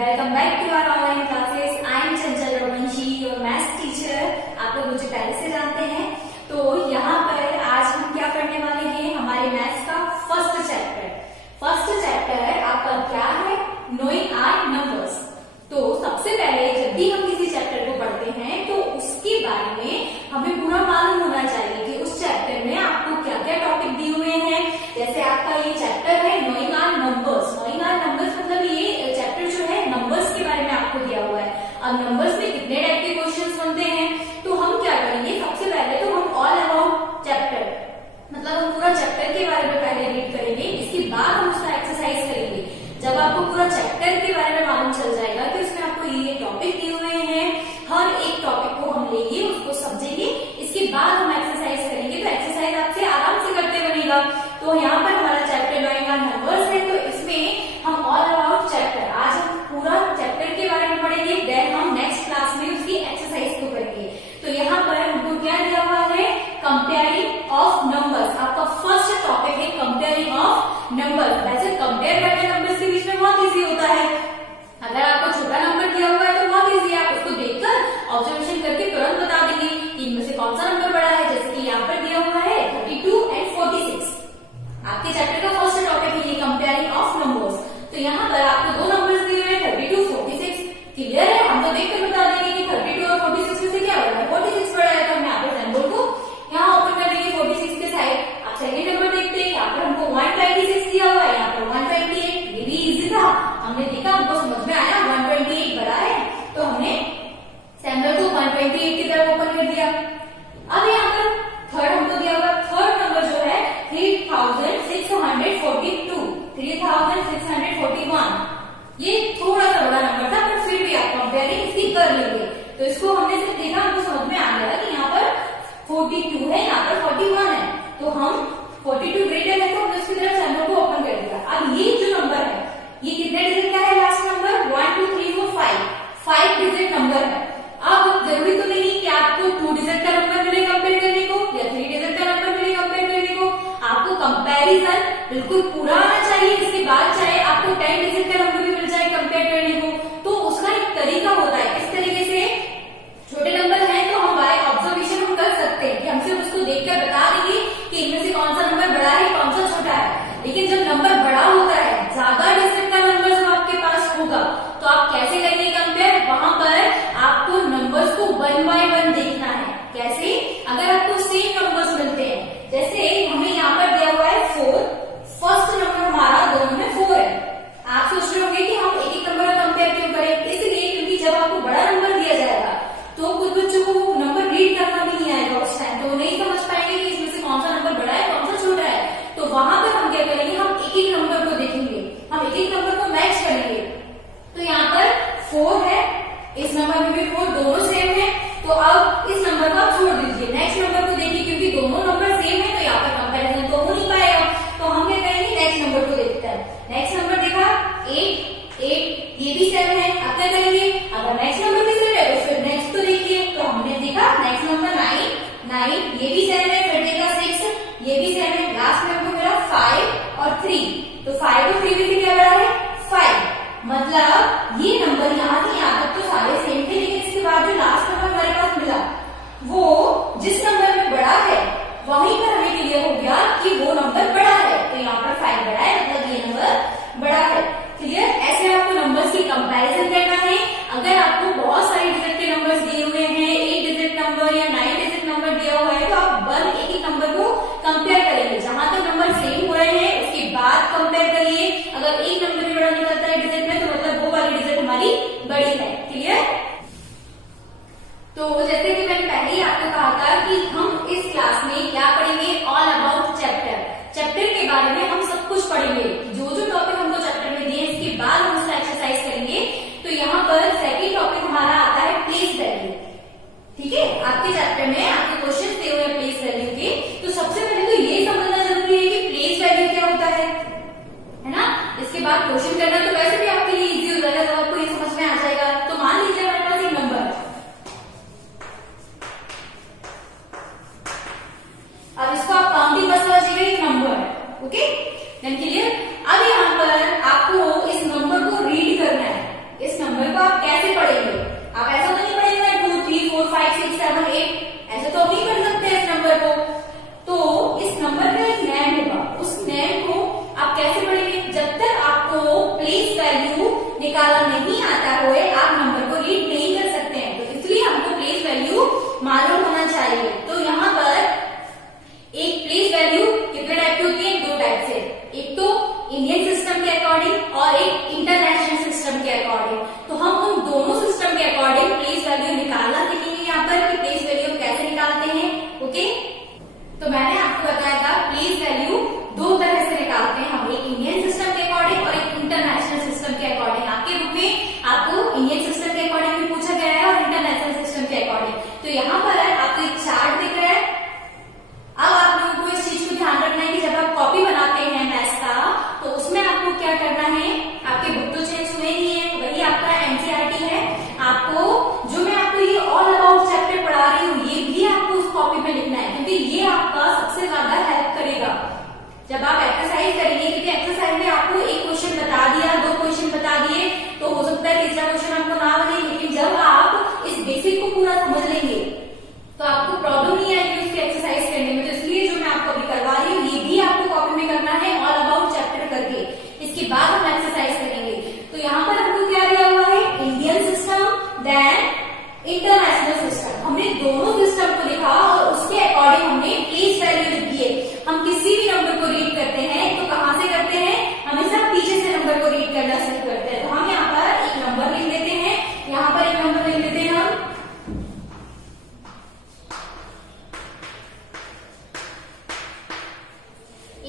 Welcome back to our online classes. I am Chanchal Ramanji, your maths teacher. आप लोग मुझे पहले से जानते हैं। तो यहाँ पर आज हम क्या करने वाले हैं, हमारे मैथ्स का फर्स्ट चैप्टर आपका क्या है, नोइंग आवर नंबर्स। तो सबसे पहले जब भी हम किसी चैप्टर को पढ़ते हैं तो उसके बारे में हमें पूरा मालूम होना चाहिए कि उस चैप्टर में आपको क्या क्या टॉपिक दिए हुए हैं। जैसे आपका ये चैप्टर है knowing our numbers. Knowing our numbers मतलब ये चैप्टर जो है नंबर्स के बारे में आपको दिया हुआ है। अब नंबर्स में कितने टाइप के क्वेश्चंस बनते हैं, तो हम क्या करेंगे, सबसे पहले तो हम ऑल अबाउट चैप्टर मतलब हम पूरा चैप्टर के बारे में पहले रीड करेंगे, इसके बाद हम उसका एक्सरसाइज करेंगे। जब आपको पूरा चैप्टर के बारे में मालूम चल जाएगा कि उसमें आपको ये टॉपिक दिए हुए हैं, हर एक टॉपिक को हम लेंगे, उसको समझेंगे, इसके बाद हम एक्सरसाइज करेंगे। तो एक्सरसाइज आपसे आराम से करते बनेगा। तो यहाँ पर हमारा चैप्टर नोइंग आवर नंबर्स है, तो इसमें हम ऑल अबाउट चैप्टर, आज हम पूरा चैप्टर के बारे में पढ़ेंगे, देन हम नेक्स्ट क्लास में उसकी एक्सरसाइज को करेंगे। तो यहाँ पर हमको क्या दिया हुआ है, कंपेयरिंग ऑफ नंबर्स। आपका फर्स्ट टॉपिक है कंपेयरिंग ऑफ नंबर्स। वैसे कंपेयर करने नंबर्स के बीच में बहुत इजी होता है। अगर आपको छोटा नंबर दिया हुआ है तो बहुत इजी है, आप उसको देखकर ऑब्जर्वेशन करके तुरंत बता देंगे कि इनमें से कौन सा नंबर बड़ा है। जैसे कि यहाँ पर दिया हुआ है 32 एंड 46। आपके चैप्टर का फर्स्ट टॉपिक है ये कंपेयरिंग ऑफ नंबर्स। तो यहाँ पर आपको दो नंबर्स दिए हुए हैं 32, 46। क्लियर है, हम तो देखकर बता देंगे कि 32 और 46 में से क्या बड़ा है, 46 बड़ा है। तो हम यहाँ पर सिंबल को यहाँ ओपन कर देंगे 46 के साइड। आप सेकेंड नंबर देखते हैं, यहाँ पर हमको 126 दिया हुआ है, यहाँ पर 128। ये भी इजी था, हमने देखा, हमको समझ में आया 128 बड़ा है, तो हमने सिंबल को 128 की तरफ ओपन कर दिया। अब यहाँ पर थर्ड हमको दिया हुआ, थर्ड नंबर जो है 3642, 3641। ये थोड़ा सा बड़ा नंबर था, पर फिर भी आप कंपेयरिंग इसकी कर लेंगे। तो इसको हमने सिर्फ देखा, हमको समझ में आ गया कि यहाँ पर 42 है, यहाँ पर 41 है, तो हम 42 ग्रेटर है तो हमने उसकी तरफ सिंबल को ओपन कर दिया। अब ये जो नंबर है ये कितने डिजिट का है, लास्ट नंबर 1 2 3 4 5 डिजिट नंबर है। अब जरूरी तो नहीं कि आपको 2 डिजिट का नंबर मिले कंपेयर करने को, या 3 डिजिट का नंबर मिले कंपेयर करने को। आपको कंपैरिजन बिल्कुल पूरा आना चाहिए। इसके बाद चाहे आपको 10 डिजिट का नंबर भी मिल जाए कंपेयर करने को, तो उसका एक तरीका होता है। इस तरीके से छोटे नंबर हैं तो हम बाय ऑब्जर्वेशन हम कर सकते हैं कि हम सिर्फ उसको देखकर बता देंगे कि इनमें से कौन सा नंबर बड़ा है, कौन सा छोटा है। लेकिन जब नंबर बड़ा होता है, ज्यादा डिजिट का नंबर जब आपके पास होगा, तो आप कैसे करेंगे कंपेयर, वहां पर आपको नंबर्स को 1 बाय 1 देखना है। कैसे, अगर आपको सेम नंबर्स मिलते हैं, जैसे हमें यहाँ पर दिया हुआ है 4, फर्स्ट नंबर हमारा दोनों में 4 है। आप सोच रहे होंगे कि हम एक एक नंबर का कंपेयर क्यों करें, इसलिए क्योंकि जब आपको बड़ा नंबर दिया जाएगा तो कुछ बच्चों को वो नंबर रीड करना भी नहीं आएगा उस टाइम, तो वो नहीं समझ पाएंगे कि इसमें से कौन सा नंबर बड़ा है, कौन सा छोटा है। तो वहां पर हम क्या करेंगे, हम एक एक नंबर को देखेंगे, हम एक एक नंबर को मैच करेंगे। तो यहाँ पर 4 है, इस नंबर में भी 4, दोनों सेम है। तो अब इस नंबर को आप छोड़ दीजिए, नेक्स्ट नंबर को देखिए, क्योंकि दोनों नंबर सेम है तो यहाँ पर कंपैरिजन तो हो नहीं पाएगा। तो हम क्या करेंगे, नेक्स्ट नंबर को देखते हैं। नेक्स्ट नंबर देखा 8, ये भी 7 है। अब क्या करेंगे, अगर नेक्स्ट नंबर भी 7 है तो फिर नेक्स्ट को देखिए। तो हमने देखा नेक्स्ट नंबर 9, ये भी 7 है। फिर देखा 6, ये भी 7 है। लास्ट में हमको मिला 5 और 3, तो 5 और 3 में से क्या बड़ा है, 5। मतलब ये नंबर यहाँ से यहाँ तक तो सारे सेम थे, लेकिन इसके बाद जो लास्ट नंबर हमारे पास मिला वो जिस नंबर में बड़ा है वहीं पर हमें क्लियर हो गया कि वो नंबर बड़ा है। तो यहाँ पर 5 बड़ा है, मतलब ये नंबर बड़ा है। क्लियर, ऐसे आपको नंबर्स की कंपैरिजन करना है। अगर आपको बहुत सारे डिजिट के नंबर्स दिए हुए हैं, 8 डिजिट नंबर या 9 डिजिट नंबर दिया हुआ है, तो आप एक एक नंबर को कंपेयर करेंगे। जहां तक नंबर सेम हो रहे हैं उसके बाद कंपेयर करिए। अगर एक नंबर भी बड़ा निकलता है डिजिट में, तो मतलब वो वाली डिजिट हमारी बड़ी है। क्लियर, तो जैसे कि मैंने पहले ही आपको कहा था कि हम इस क्लास में क्या पढ़ेंगे, ऑल अबाउट चैप्टर के बारे में हम सब कुछ पढ़ेंगे। जो जो टॉपिक हमको चैप्टर में दिए इसके बाद हम उसका एक्सरसाइज करेंगे। तो यहाँ पर सेकेंड टॉपिक हमारा आता है प्लेस वैल्यू। ठीक है, आपके चैप्टर में आपके क्वेश्चन दिए हुए प्लेस वैल्यू के। तो सबसे पहले तो ये समझना जरूरी है कि प्लेस वैल्यू क्या होता है ना। इसके बाद क्वेश्चन करना तो वैसे भी आपके लिए इजी हो जाएगा, जब आपको ये समझ में आ जाएगा। तो मान लीजिए हमारे पास एक नंबर, अब इसको आप काउंटिंग बस समझिएगा, एक नंबर है। Okay, then clear. अब यहाँ पर आपको इस नंबर को रीड करना है। इस अकॉर्डिंग प्लेस वैल्यू निकालना सीखेंगे यहाँ पर कि प्लेस वैल्यू कैसे निकालते हैं। ओके, तो मैंने आपको बताया था प्लेस वैल्यू दो तरह से निकालते हैं हम, एक इंडियन सिस्टम के अकॉर्डिंग और एक इंटरनेशनल सिस्टम के अकॉर्डिंग। आपके बुक में आपको इंडियन सिस्टम के अकॉर्डिंग भी पूछा गया है और इंटरनेशनल सिस्टम के अकॉर्डिंग। तो यहाँ पर आपको एक चार्ट दिख रहा है। अब आप लोगों को इस चीज को ध्यान रखना है कि जब आप कॉपी बनाते हैं मैथ्स का, तो उसमें आपको क्या करना है, आपके बुक तो चेंज हुए ही है, वही आपका एनसीईआरटी है। आपको जो मैं आपको ये ऑल अबाउट चैप्टर पढ़ा रही हूँ, ये भी आपको उस कॉपी पे लिखना है, क्योंकि ये आपका सबसे ज्यादा हेल्प करेगा जब आप एक्सरसाइज करेंगे। क्योंकि एक्सरसाइज में आपको एक क्वेश्चन बता दिया, दो क्वेश्चन बता दिए, तो हो सकता है तीसरा क्वेश्चन आपको ना बने, लेकिन जब आप इस बेसिक को पूरा समझ लेंगे तो आपको प्रॉब्लम नहीं आएगी उसकी एक्सरसाइज करने में। तो इसलिए जो मैं आपको अभी करवा रही हूँ, ये भी आपको कॉपी में करना है ऑल अबाउट चैप्टर करके, इसके बाद हम एक्सरसाइज करेंगे। तो यहाँ पर हमको क्या दिया हुआ है, Indian system then international system. हमने दोनों सिस्टम को लिखा और उसके अकॉर्डिंग हमने प्लेस वैल्यू लिखी है। हम किसी भी नंबर को रीड करते हैं तो कहाँ से करते हैं, हमेशा पीछे से नंबर को रीड करना शुरू करते हैं। तो हम यहाँ पर एक नंबर लिख लेते हैं, यहाँ पर एक नंबर लिख लेते हैं हम,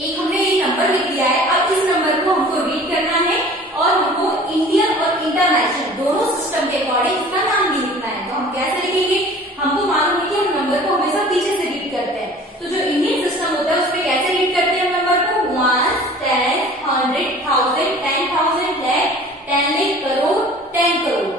एक हमने ये नंबर लिख लिया है। अब इस नंबर को हमको रीड करना है और हमको इंडियन और इंटरनेशनल दोनों सिस्टम के अकॉर्डिंग इसका नाम भी लिखना है। तो हम कैसे लिखेंगे, हमको मालूम है कि हम नंबर को हमेशा पीछे से रीड करते हैं। तो जो इंडियन सिस्टम होता है उसमें कैसे रीड करते हैं हम नंबर को, 1, 10, 100, 1000, 10,000, लाख, 10 लाख, करोड़, 10 करोड़,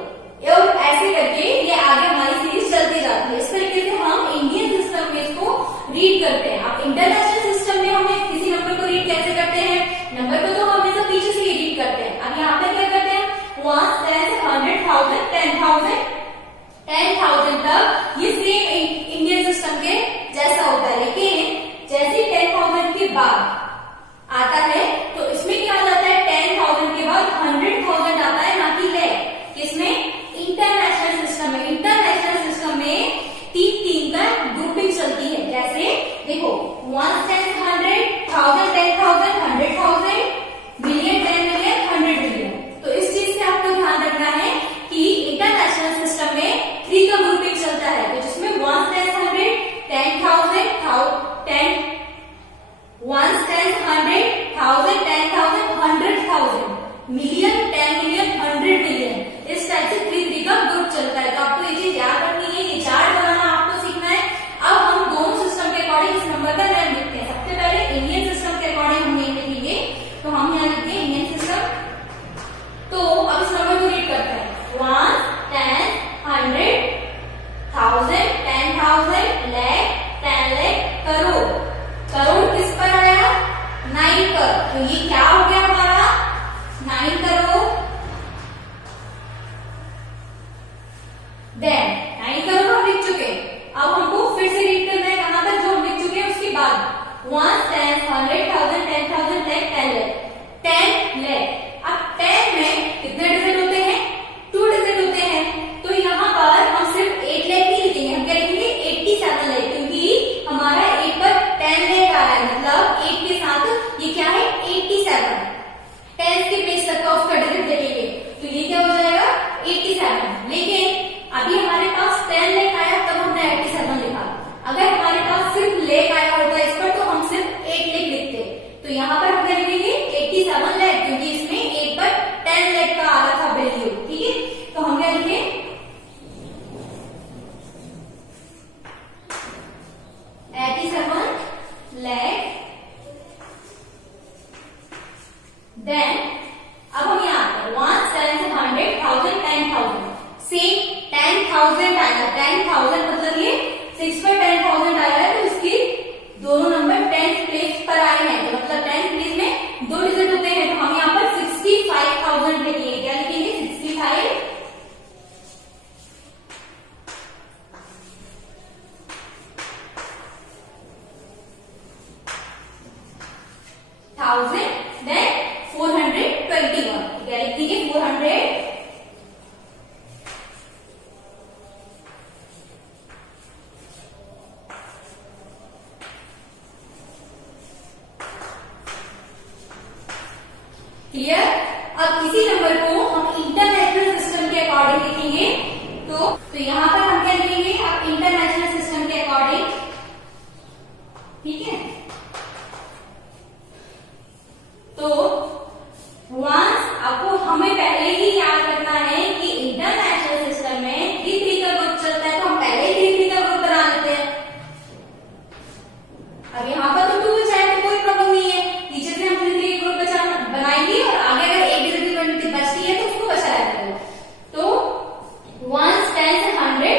और ऐसे करके ये आगे हमारी सीरीज चलती जाती है। इस तरीके से हम इंडियन सिस्टम में इसको रीड करते हैं। आप इंटरनेशनल सिस्टम में हमें किसी नंबर को रीड कैसे करते हैं, नंबर को तो हम हमेशा पीछे से ही रीड करते हैं। अब यहाँ पे क्या करते हैं, 1, 10, 100,000, 10,000, 10,000 तक ये सेम इंडियन सिस्टम के जैसा होता है। लेकिन जैसे 10,000 के बाद आता है तो इसमें क्या हो जाता है, 10,000 के बाद 100,000 आता है, ना कि लाख। किसमें, इंटरनेशनल सिस्टम में। इंटरनेशनल सिस्टम में 3 का ग्रुपिंग चलती है। जैसे देखो, 1 10 100, 1000 10,000, 100,000, मिलियन 10 मिलियन, 100 मिलियन। तो इस चीज से आपको ध्यान रखना है कि इंटरनेशनल सिस्टम में 3 का ग्रुपिंग चलता है। तो जिसमें 1 10 100, 10,000, 10, 1 10 100, 1000, 10,000, 100,000, मिलियन 10 मिलियन, 100 मिलियन, इस टाइप से 3 का ग्रुप चलता है। तो आपको ये चीज याद रखनी है, ये चार्ट बनाना आपको सीखना है। अब हम दोनों सिस्टम के अकॉर्डिंग इस नंबर का नाम लिखते हैं। सबसे पहले इंडियन सिस्टम के अकॉर्डिंग हम नेम लिखेंगे, तो हम यहाँ लिखते हैं इंडियन सिस्टम। तो अब इस नंबर को रीड करते हैं, 1 10 100 1000 10,000, लाख, 10 लाख, करोड़। करोड़ किस पर आया, 9 पर। तो ये क्या हो गया हमारा, 9 करोड़। देन 9 करोड़ हम लिख चुके। अब हमको फिर से रीड करना है कहां तक, जो हम लिख चुके हैं उसके बाद, 1 10 100,000, 10,000, लाख, 10 लाख, 10 लाख। अब 10 में कितने डिजिट होते हैं, 2 डिजिट होते हैं। तो यहाँ पर हम सिर्फ 8 लाख नहीं लिखेंगे, हम क्या लिखेंगे, 87 लाख, क्योंकि हमारा 8 पर 10 लाख आ रहा है, मतलब 8 के साथ ये क्या है, 87, 10 के प्लेस तक का उसका डिजिट लिखेंगे। तो ये क्या हो जाएगा, 87। लेकिन अभी हमारे पास 10 लाख आया तब हमने 87 लिखा। अगर हमारे पास सिर्फ लाख आया होता इस पर तो हम सिर्फ 8 लाख लिखते। तो यहाँ पर हम क्या लिखेंगे, 87 लाख, क्योंकि इसमें 8 पर 10 लाख का आ रहा था वैल्यू। ठीक है, तो हम क्या लिखें, 87 लाख। देन अब हम यहाँ पर 1 10 100 1000 10,000, सेम 10,000 आया। 10,000 मतलब ये 6 पर 10,000 आया है, तो इसकी दोनों नंबर 10th प्लेस पर आए हैं। तो मतलब 10th प्लेस में 2 डिजिट होते हैं। तो हम यहाँ पर 65,000 लिखेंगे। क्या लिखेंगे, 65,000। देन 421, क्या लिखेंगे, 400। क्लियर। अब इसी नंबर को हम इंटरनेशनल सिस्टम के अकॉर्डिंग लिखेंगे। तो यहाँ पर हम क्या लिखेंगे, अब इंटरनेशनल सिस्टम के अकॉर्डिंग, ठीक है। तो वंस आपको हमें पहले ही याद रखना है कि इंटरनेशनल सिस्टम में 3 का ग्रुप चलता है, तो हम पहले ही 3 का ग्रुप बना लेते हैं। अब यहाँ पर तो 2 बचा है तो कोई प्रॉब्लम नहीं है, नीचे से हम 3 ग्रुप बनाएंगे और आगे अगर एक डिजिट बचती है तो उसको बचा रहता है। तो 1 10 100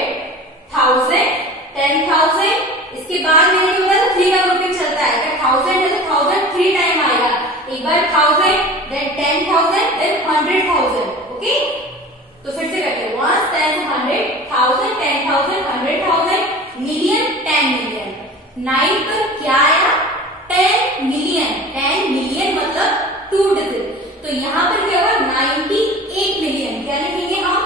1000 10,000, इसके बाद मैंने बोला 3 का ग्रुपिंग चलता है, अगर 1000 है तो 1000 3 टाइम आएगा, एक बार 1000 देन 10,000 देन 100,000, ओके। तो फिर से करते हैं 1 10 100 1000 10,000 100,000 मिलियन 10 मिलियन। 9 पर क्या आया, 10 मिलियन। 10 मिलियन मतलब 2 डिजिट, तो यहां पर क्या होगा 98 मिलियन। क्या लिखेंगे हम,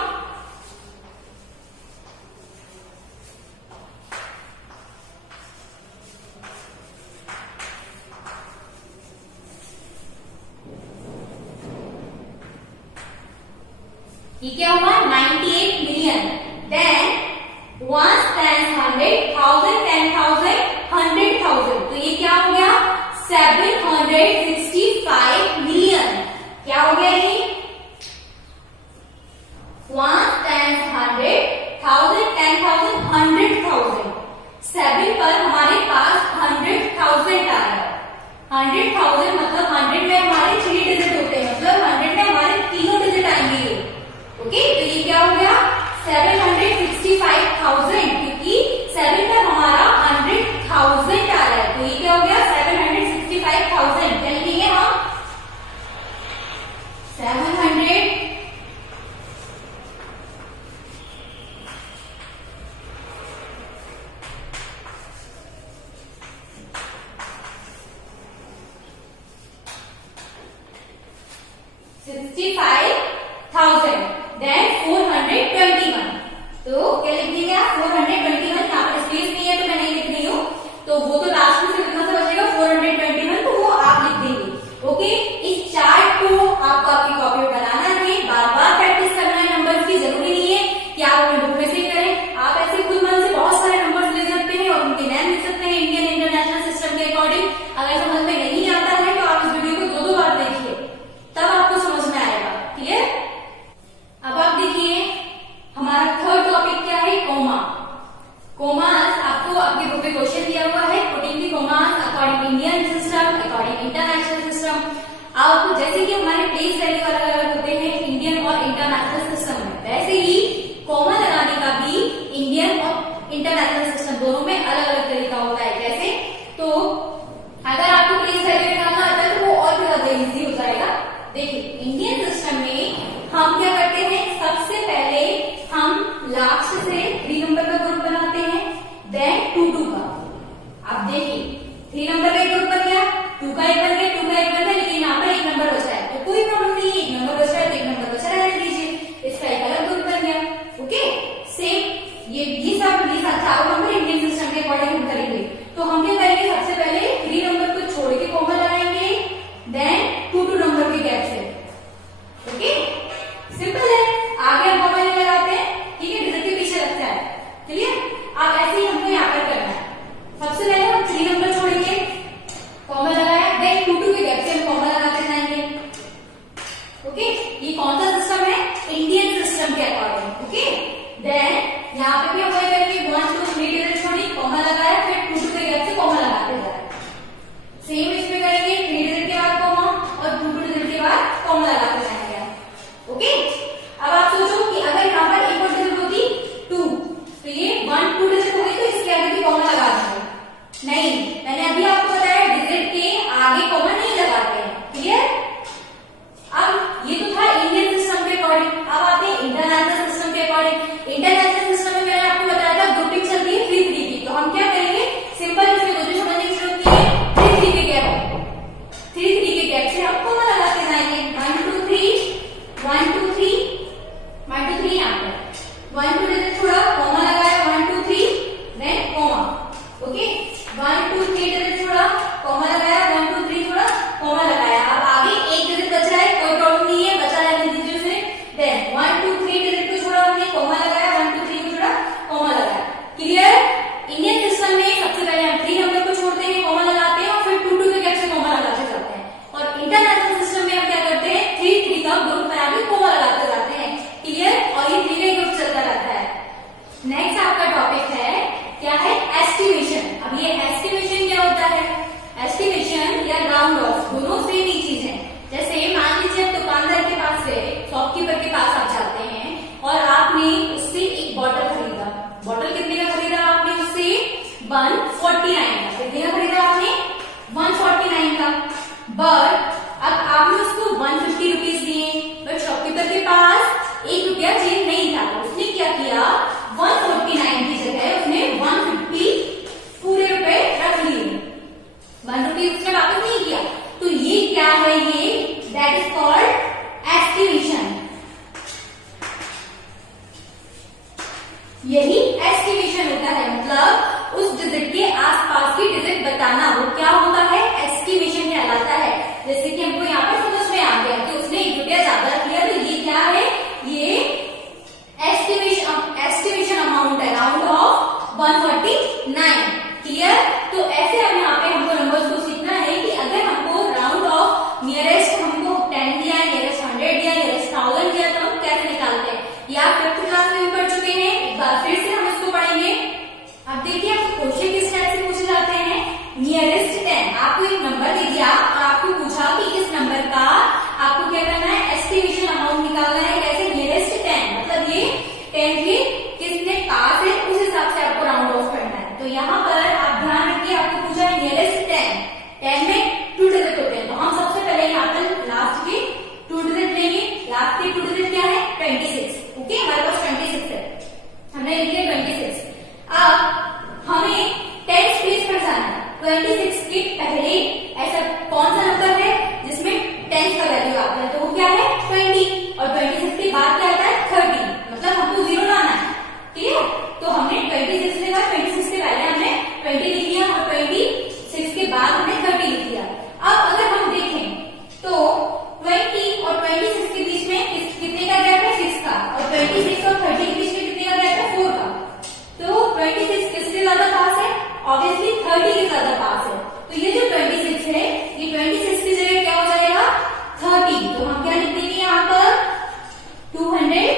ये क्या होगा 98 मिलियन। देन 1 10 100 1000 10,000 100,000, तो ये क्या हो गया 765 मिलियन। क्या हो गया ये 1 10 100 1000 10,000 100,000, 7 पर हमारे पास 100,000 आ रहा है। 100,000 मतलब 100 में हमारे 3 डिजिट होते हैं, मतलब 100 में हमारे तीनों डिजिट आएंगे, ओके। तो ये क्या हो गया 765,000, क्योंकि 7 पर हमारा 100,000 आ रहा है, तो ये क्या हो गया 765,000। क्या लिखेंगे हम 700 65,000 देन 421, तो क्या लिख दीजिएगा 421, यहाँ पर स्पेस नहीं है तो मैं नहीं लिख रही हूँ, तो वो तो लास्ट में से कितना सा बचेगा 421, तो वो आप लिख देंगे, ओके। इस चार्ट को आपको आपकी कॉपी में बनाना है, बार बार प्रैक्टिस करना है, नंबर्स की जरूरी नहीं है कि आप अपने बुक में से करें, आप ऐसे खुद मन से बहुत सारे नंबर्स ले सकते हैं और उनके नेम लिख सकते हैं इंडियन इंटरनेशनल सिस्टम के अकॉर्डिंग। अगर समझ में नहीं आता है तो आप इस वीडियो को 2-2 बार देखिए, तब आपको समझ में आएगा, क्लियर। अब आप देखिए हमारा थर्ड टॉपिक क्या है, कोमा। कोमास आपको आपके बुक में क्वेश्चन दिया हुआ है, putting the commas according Indian system according international system. आपको जैसे कि हमारे प्लेस वैल्यू अलग अलग होते हैं इंडियन और इंटरनेशनल सिस्टम में, वैसे ही कोमा लगाने का भी इंडियन और इंटरनेशनल सिस्टम दोनों में अलग अलग तरीका होता है। कैसे, तो अगर आपको प्लेस वैल्यू निकालना आता है तो वो और भी ज्यादा इजी हो जाएगा। देखिए इंडियन सिस्टम में हम क्या करते हैं, सबसे पहले हम लास्ट से 3 नंबर का ग्रुप बनाते हैं, देन 2 का। आप देखिए 3 नंबर का एक ग्रुप बन गया, 2 का एक बन गया, 2 का एक बन गया, लेकिन यहाँ पर 1 नंबर बट अब आपने उसको 150 रुपीज दिए, बट शॉपकीपर के पास 1 रुपया चेंज नहीं था, तो उसने क्या किया 149 की जगह उसने 150 पूरे रुपए रख लिए, 1 रुपये उसने वापस नहीं किया। तो ये क्या है, ये दैट इज कॉल्ड एस्टिमेशन। यही एस्टिमेशन होता है, मतलब उस डिजिट के आसपास की डिजिट बताना, वो क्या होता है एस्टिमेशन कहलाता है। जैसे कि हमको यहाँ पर समझ में आ गया कि उसने 1 रुपया ज्यादा रख लिया, तो ये क्या है, ये एस्टिमेशन अमाउंट है, राउंड ऑफ 149। क्लियर। तो ऐसे हम यहाँ पे हमको नंबर्स को सीखना है कि अगर हमको राउंड ऑफ नियरेस्ट हमको 10 दिया, नियरेस्ट 100 दिया, नियरेस्ट 1000 दिया, तो हम कैसे निकालते हैं, या 5th क्लास में भी पढ़ चुके हैं, एक बार फिर से हम इसको पढ़ेंगे। अब देखिए आपको क्वेश्चन किस टाइप से पूछे जाते हैं, नियरेस्ट 10, आपको एक नंबर दे दिया और आपको पूछा कि इस नंबर का आपको क्या करना है, एस्टिमेशन अमाउंट निकालना है। कैसे, नियरेस्ट 10, मतलब ये 10 के किसने पास है उस हिसाब से आपको राउंड ऑफ करना है। तो यहाँ पर आप ध्यान रखिए, आपको पूछा है नियरेस्ट 10 में 2 डिजिट होते हैं, तो हम सबसे पहले यहाँ पर लास्ट के 2 डिजिट लेंगे। लास्ट के 2 डिजिट क्या है 26। ओके, हमारे पास 26 है, हमने लिख लिया 26। अब हमें 10 प्लेस पर जाना है, 26 के पहले ऐसा कौन सा नंबर है जिसमें 10 का वैल्यू आता है, तो वो क्या है 20, और 26 के बाद क्या आता है 30, मतलब हमको 0 लाना है। ठीक है, तो हमने 26 लिखा, 26 के पहले हमने 20 लिख लिया और 26 के बाद हमने 30 लिख लिया। अब अगर हम देखें तो 20 और 26 के बीच में कितने का गैप है 6 का, और 26 और 30 के बीच में कितने का गैप है 4 का। तो 26 किससे ज्यादा पास है, ऑब्वियसली 30 के ज्यादा पास है। तो ये जो 26 है, ये 26 की जगह क्या हो जाएगा 30, तो हम क्या लिख देंगे यहाँ पर 230।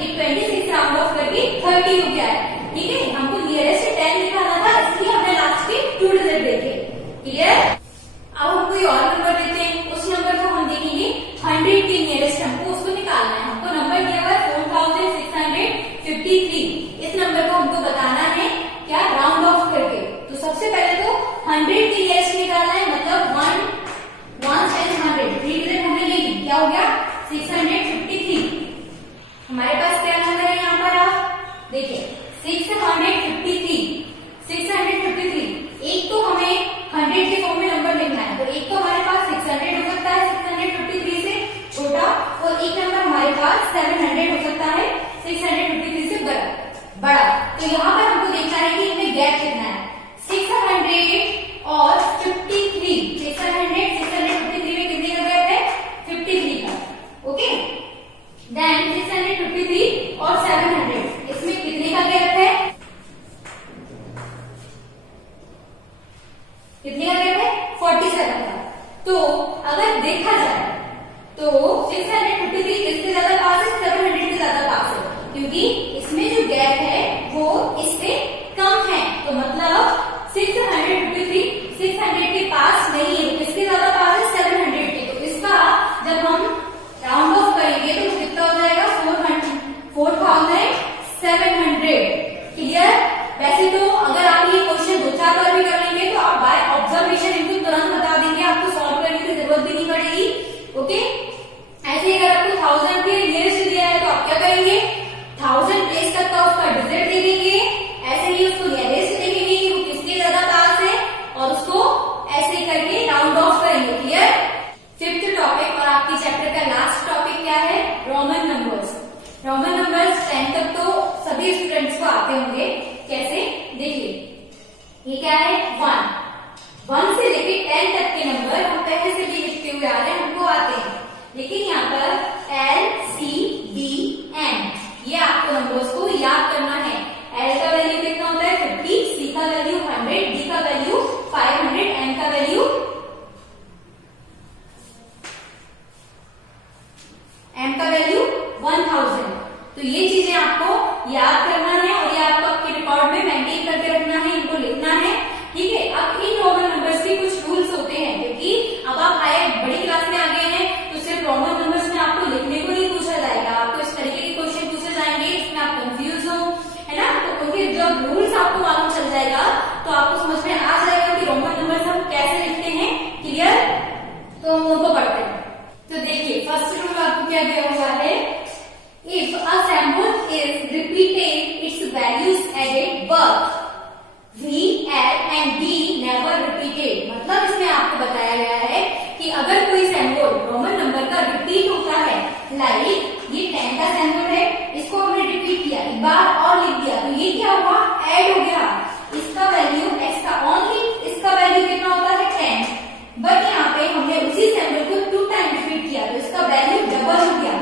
ये 26 राउंड ऑफ करके 30 हो गया है। ठीक है, हमको नियरेस्ट 10 निकालना था, इसलिए हमने लास्ट के 2 डिजिट देखे। क्लियर। अब हम कोई और नंबर देते हैं, उस नंबर को हम देखेंगे 100 के नियरेस्ट, हमको उसको निकालना है। हमको नंबर दिया हुआ है 4653, इस नंबर को हमको बताना है क्या, राउंड ऑफ करके। तो सबसे पहले तो 100 के नियरेस्ट निकालना है, मतलब 1 and 100 3 डिजिट हमने ले ली, क्या हो गया 653। हमारे पास क्या नंबर है यहाँ पर, आप देखिए 653, एक तो हमें 100 के फॉर्म में नंबर लिखना है, तो एक तो हमारे पास 600 हो सकता है 653 से छोटा, और एक नंबर हमारे पास 700 हो सकता है 653 से बड़ा। तो यहाँ पर हमको देखना है कि इनमें गैप कितना है, 600 और 53, 653 में कितने का गैप है 53 का। ओके, देन 653 और 700, इसमें कितने का गैप है, कितने का गैप है 47 का। तो अगर देखा जाए तो 653 किससे ज्यादा पास है, 700 से ज्यादा पास है, क्योंकि इसमें जो गैप है वो इससे कम है। तो मतलब 653 600 के पास नहीं है, तो किसके ज्यादा पास है 700 के। तो इसका जब हम राउंड ऑफ करेंगे तो कितना हो जाएगा 4700। क्लियर। वैसे तो अगर आप ये क्वेश्चन 2-4 बार भी कर लेंगे तो आप बाय ऑब्जर्वेशन इनको तुरंत बता देंगे, आपको सॉल्व करने की जरूरत भी नहीं पड़ेगी। ओके, ऐसे अगर आपको 1000 के नियरेस्ट दिया है तो आप क्या करेंगे 1000 प्लेस तक का उसका डिजिट दे देंगे, ऐसे ही उसको नियरेस्ट देखेंगे कि वो किसके ज्यादा पास है, और उसको ऐसे करके राउंड ऑफ करेंगे। क्लियर। 5th टॉपिक और आपके चैप्टर का लास्ट टॉपिक क्या है, रोमन नंबर्स। रोमन नंबर्स 10 तक तो सभी स्टूडेंट्स को आते होंगे। कैसे, देखिए ये क्या है 1 से लेके 10 तक के नंबर हम पहले से भी लिखते हुए आ रहे हैं, हमको आते हैं। लेकिन यहाँ पर L, C, D, M, ये आपको नंबर्स को याद करना है। L का वैल्यू कितना होता है 50, C का वैल्यू 100, D का वैल्यू 500, M का वैल्यू 1000। तो ये चीजें आपको याद करना है और ये आपको आपके रिकॉर्ड में मेंटेन करके रखना है, इनको लिखना है। ठीक है। अब इन रोमन नंबर्स के कुछ रूल्स होते हैं, क्योंकि अब आप बड़ी क्लास में आ गए हैं, तो सिर्फ रोमन नंबर्स में आपको लिखने को नहीं पूछा जाएगा, आपको इस तरीके के क्वेश्चन पूछे जाएंगे इसमें आप कंफ्यूज हो, है ना। तो उनके जब रूल्स आपको मालूम चल जाएगा तो आपको समझ में आ जाएगा कि रोमन नंबर्स हम कैसे लिखते हैं। क्लियर। तो हम उनको पढ़ते हैं। तो देखिए फर्स्ट रूल आपको क्या दिया हुआ है, if a symbol is repeated its values added but V, L and D never repeated। मतलब इसमें आपको बताया गया है कि अगर कोई सिंबल रोमन नंबर का रिपीट होता है, लाइक ये 10 का सिंबल है, इसको हमने रिपीट किया, एक बार और लिख दिया, तो ये क्या हुआ, ऐड हो गया। इसका वैल्यू x का ओनली इसका वैल्यू कितना होता है 10, बट यहाँ पे हमने उसी सिंबल को 2 टाइम रिपीट किया तो इसका वैल्यू डबल हो गया।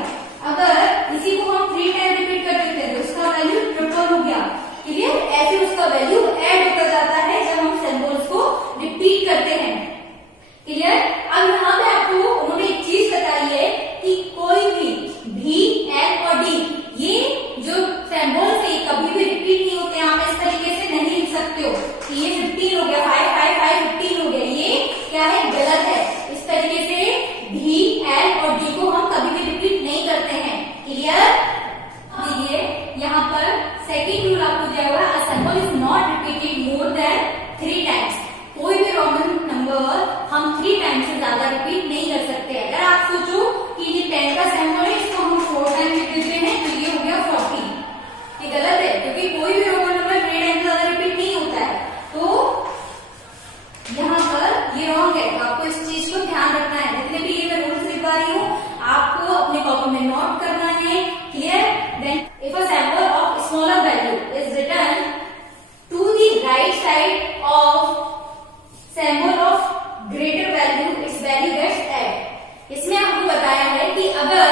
अगर इसी को हम 3 टाइम रिपीट कर देते हैं तो इसका वैल्यू ट्रिपल हो गया। क्लियर? ऐसे उसका वैल्यू ऐड होता जाता है जब हम सिंबल्स को रिपीट करते हैं। क्लियर? अब यहाँ पे आपको उन्होंने एक चीज बताई है कि कोई भी V, L और D ये जो सिंबल्स है कभी भी रिपीट नहीं होते। आप इस तरीके से नहीं लिख सकते हो कि ये 15 हो गया, 5 5 5 15 हो गया, ये क्या है, गलत है। इस तरीके से V, L और D को हम कभी भी रिपीट नहीं करते हैं। क्लियर? देखिए यहाँ पर सेकेंड रूल आपको दिया हुआ है, a symbol is not repeated more than 3 times. कोई भी रोमन नंबर हम 3 टाइम्स से ज्यादा रिपीट नहीं कर सकते। अगर आप सोचो कि ये 10 का सिंबल है, इसको हम 4 टाइम लिख देते हैं तो ये हो गया 40, ये गलत है क्योंकि कोई भी रोमन नंबर 3 टाइम्स से ज्यादा रिपीट नहीं होता है। तो यहाँ पर ये रॉन्ग है, तो आपको इस चीज को ध्यान रखना है। जितने भी ये मैं रूल्स लिखवा रही हूँ आपको अपने कॉपी में नोट करना है। Clear? Then if a symbol of smaller value is written to the right side of symbol of greater value, its value gets add. इसमें आपको बताया है कि अगर